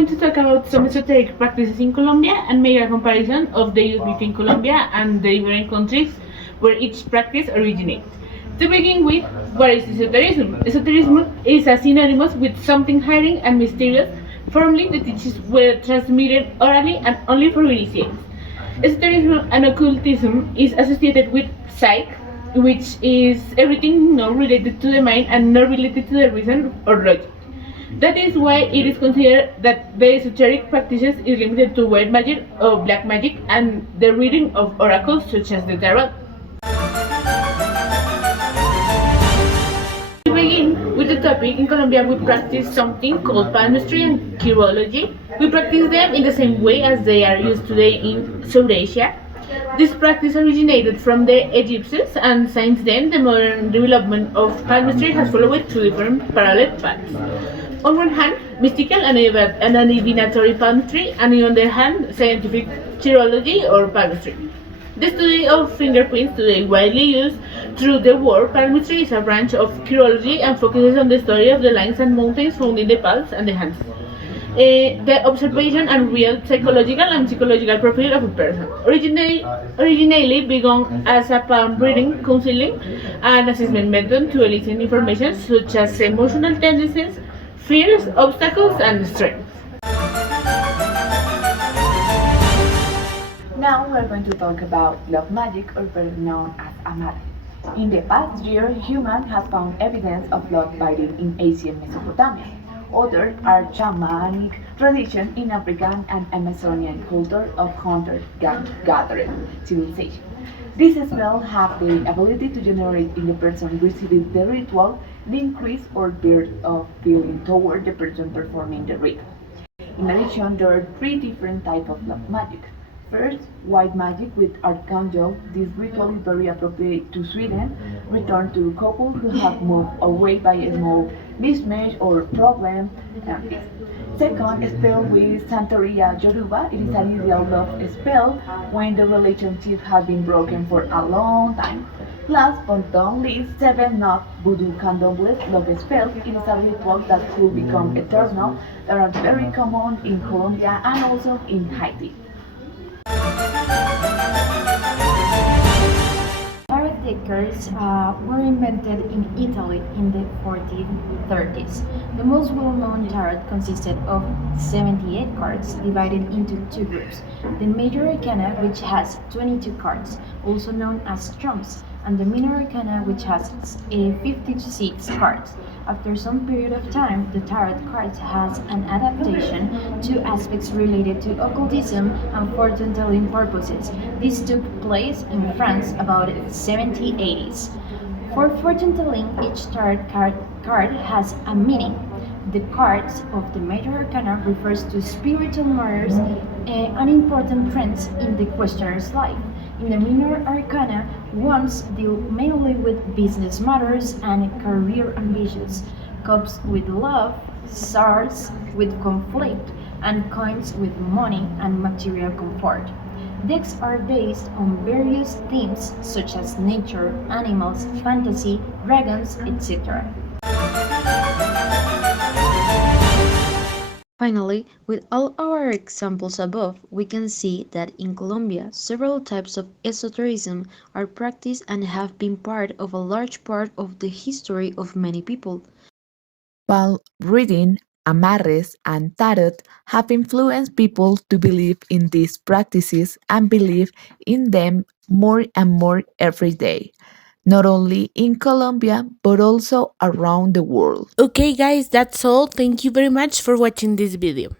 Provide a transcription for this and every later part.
going to talk about some esoteric practices in Colombia and make a comparison of the use between Colombia and the different countries where each practice originates. To begin with, what is esotericism? Esotericism is a synonymous with something hidden and mysterious, formally the teachings were transmitted orally and only for initiates. Esotericism and occultism is associated with psych, which is everything not related to the mind and not related to the reason or logic. That is why it is considered that the esoteric practices is limited to white magic or black magic and the reading of oracles such as the tarot. To begin with the topic, in Colombia we practice something called palmistry and chirology. We practice them in the same way as they are used today in South Asia. This practice originated from the Egyptians, and since then the modern development of palmistry has followed two different parallel paths. On one hand, mystical and adivinatory palmistry, and on the other hand, scientific chirology or palmistry. The study of fingerprints, today widely used through the world, palmistry is a branch of chirology and focuses on the study of the lines and mountains found in the palms and the hands. The observation and real psychological and psychological profile of a person. Originally begun as a palm reading, counseling, and assessment method to elicit information such as emotional tendencies, fears, obstacles, and strengths. Now we're going to talk about love magic, or better known as amar. In the past year, humans have found evidence of love binding in ancient Mesopotamia. Others are shamanic tradition in African and Amazonian culture of hunter-gatherer civilization. These spells have the ability to generate in the person receiving the ritual the increase or burst of feeling toward the person performing the ritual. In addition, there are three different types of love magic. First, white magic with archangel. This ritual is very appropriate to Sweden, returned to couples who have moved away by a small mismatch or problem. Second, a spell with Santeria Yoruba. It is an ideal love spell when the relationship has been broken for a long time. Last but not least, 7 knot voodoo candomblé love spell. It is a ritual that could become eternal. They are very common in Colombia and also in Haiti. Tarot deckers were invented in Italy in the 1430s. The most well-known tarot consisted of 78 cards divided into two groups. The major arcana, which has 22 cards, also known as trumps, and the minor arcana, which has 56 cards. After some period of time, the tarot cards has an adaptation to aspects related to occultism and fortune-telling purposes. This took place in France about 1780s. For fortune-telling, each tarot card has a meaning. The cards of the major arcana refers to spiritual matters and important trends in the questioner's life. In the minor arcana, wands deal mainly with business matters and career ambitions, cups with love, swords with conflict, and coins with money and material comfort. Decks are based on various themes such as nature, animals, fantasy, dragons, etc. Finally, with all our examples above, we can see that in Colombia, several types of esotericism are practiced and have been part of a large part of the history of many people. Palm reading, amarres, and tarot have influenced people to believe in these practices and believe in them more and more every day, not only in Colombia but also around the world. Okay guys, that's all. Thank you very much for watching this video.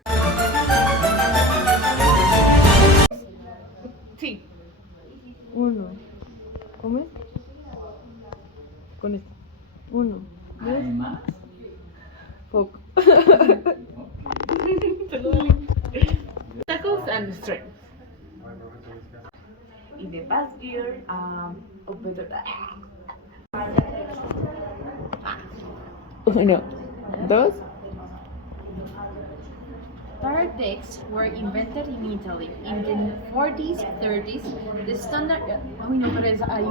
Sí. Uno. ¿Cómo es? Con esto. Uno. Dos. Poco. Obstacles and strengths. In the past year, Uno. Dos. Tarot decks were invented in Italy in the 40s, 30s. The standard. Uy, no, pero esa ahí.